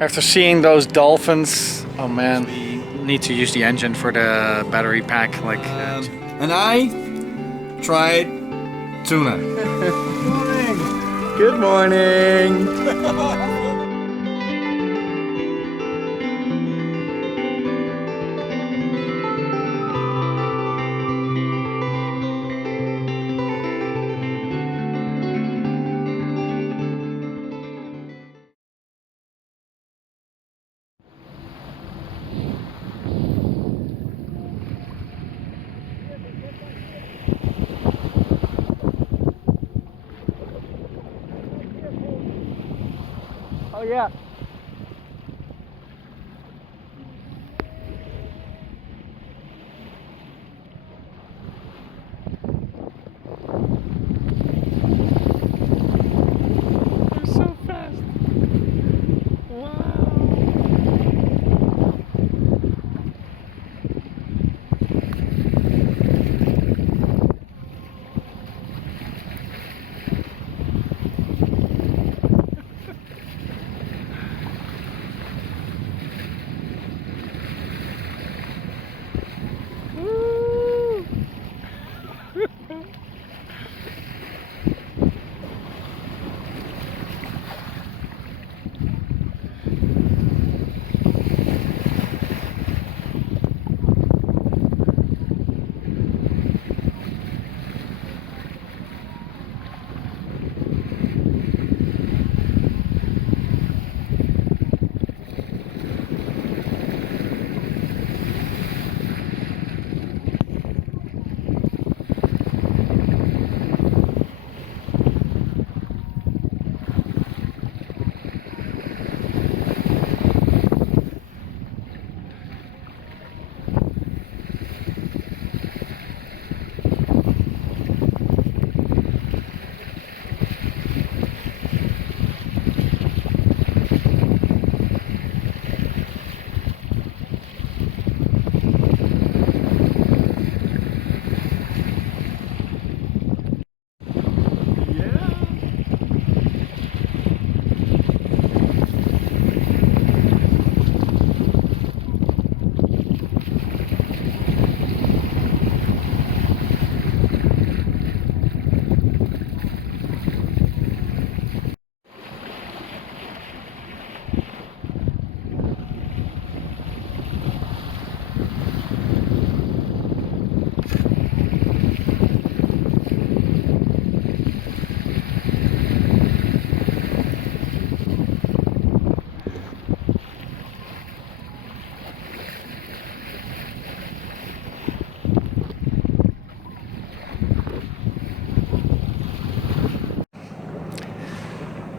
After seeing those dolphins, oh man, we need to use the engine for the battery pack. And I tried tuna. Good morning. Oh yeah. They're so fast. Wow.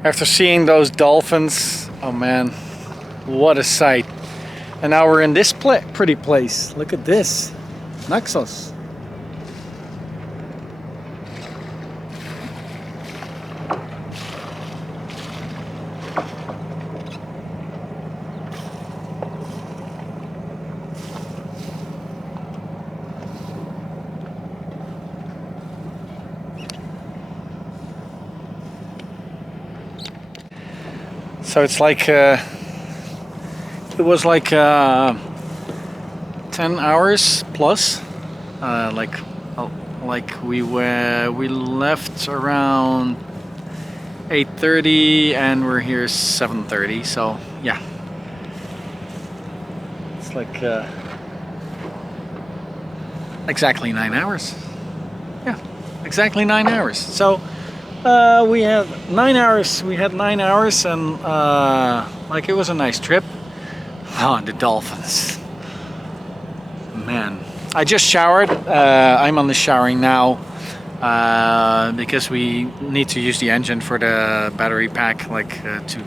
After seeing those dolphins, oh man, what a sight. And now we're in this pretty place. Look at this, Naxos. So it's like it was like 10 hours plus. Like we left around 8:30 and we're here 7:30. So yeah, it's like exactly 9 hours. Yeah, exactly 9 hours. So. We had 9 hours. We had 9 hours, and like it was a nice trip. Oh, the dolphins, man! I just showered. I'm on the showering now because we need to use the engine for the battery pack, to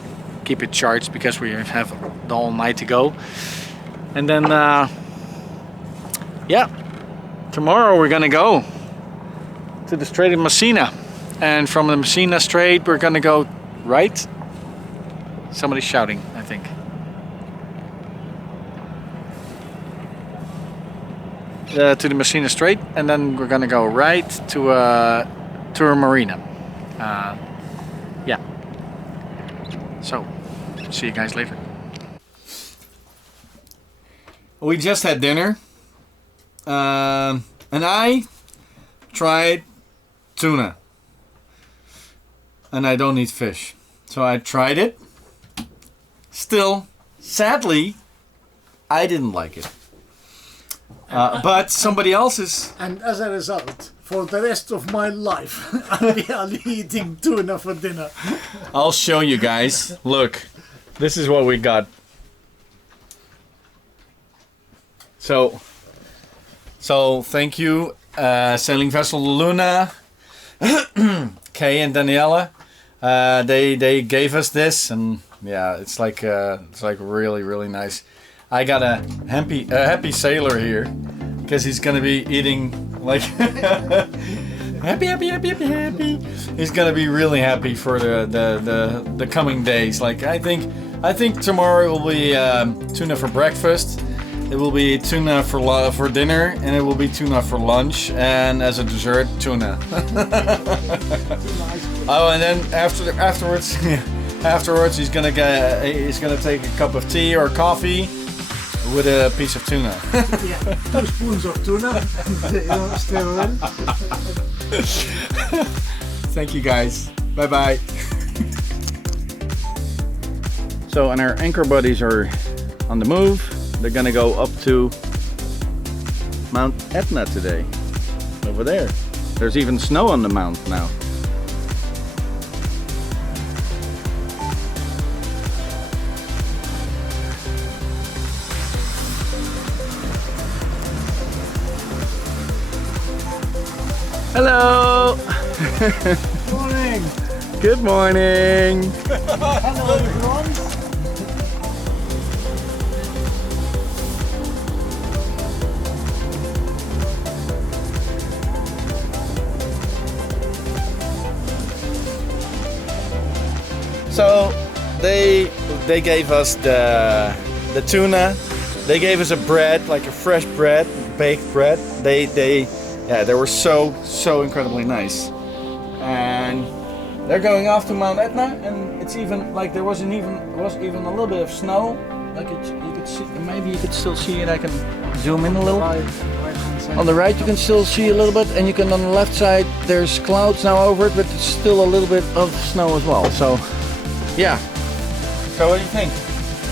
keep it charged because we have the whole night to go. And then, yeah, tomorrow we're gonna go to the Strait of Messina. And from the Messina Strait, we're gonna go right. Somebody's shouting, I think. To the Messina Strait, and then we're gonna go right to a marina. Yeah. So, see you guys later. we just had dinner. And I tried tuna. And I don't eat fish. So I tried it. Still, sadly, I didn't like it. But somebody else's. And as a result, for the rest of my life, I'll be eating tuna for dinner. I'll show you guys. Look, this is what we got. So thank you, Sailing Vessel Luna, Kay and Danielle. They gave us this, and yeah, it's like really, really nice. I got a happy sailor here because he's gonna be eating like happy. He's gonna be really happy for the coming days. Like I think tomorrow it will be tuna for breakfast. It will be tuna for dinner, and it will be tuna for lunch, and as a dessert, tuna. Oh, and then afterwards, he's gonna take a cup of tea or coffee with a piece of tuna. Yeah, 2 spoons of tuna, and stay well. Thank you, guys. Bye bye. So, and our anchor buddies are on the move. They're gonna go up to Mount Etna today. Over there. There's even snow on the mount now. Hello! Morning! Good morning! Hello everyone! So they gave us the tuna. They gave us a bread, like a fresh bread, baked bread. They were so incredibly nice. And they're going off to Mount Etna, and it's even like there was even a little bit of snow. Like you could see, maybe you could still see it. I can zoom in a little. On the right you can still see a little bit, and you can on the left side there's clouds now over it, but it's still a little bit of snow as well. So yeah. So what do you think?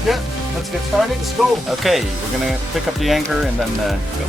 Yeah, let's get started. Let's go. Okay, we're gonna pick up the anchor and then go.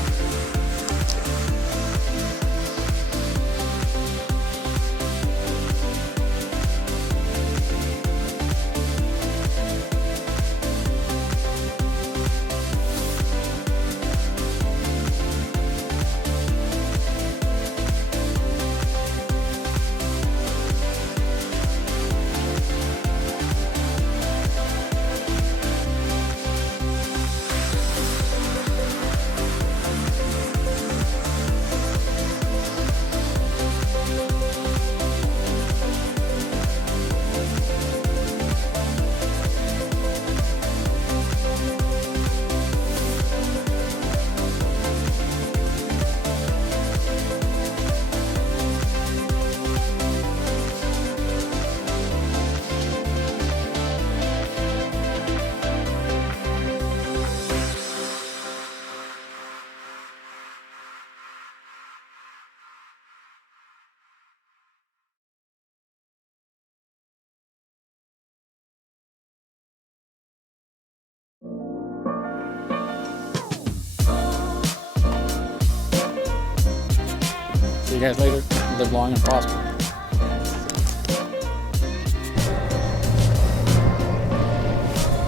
See you guys later. Live long and prosper.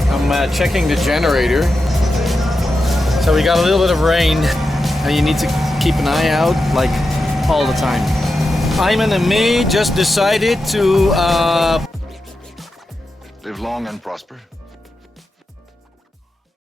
I'm checking the generator. So we got a little bit of rain, and you need to keep an eye out, like all the time. Ayman and me just decided to Live long and prosper.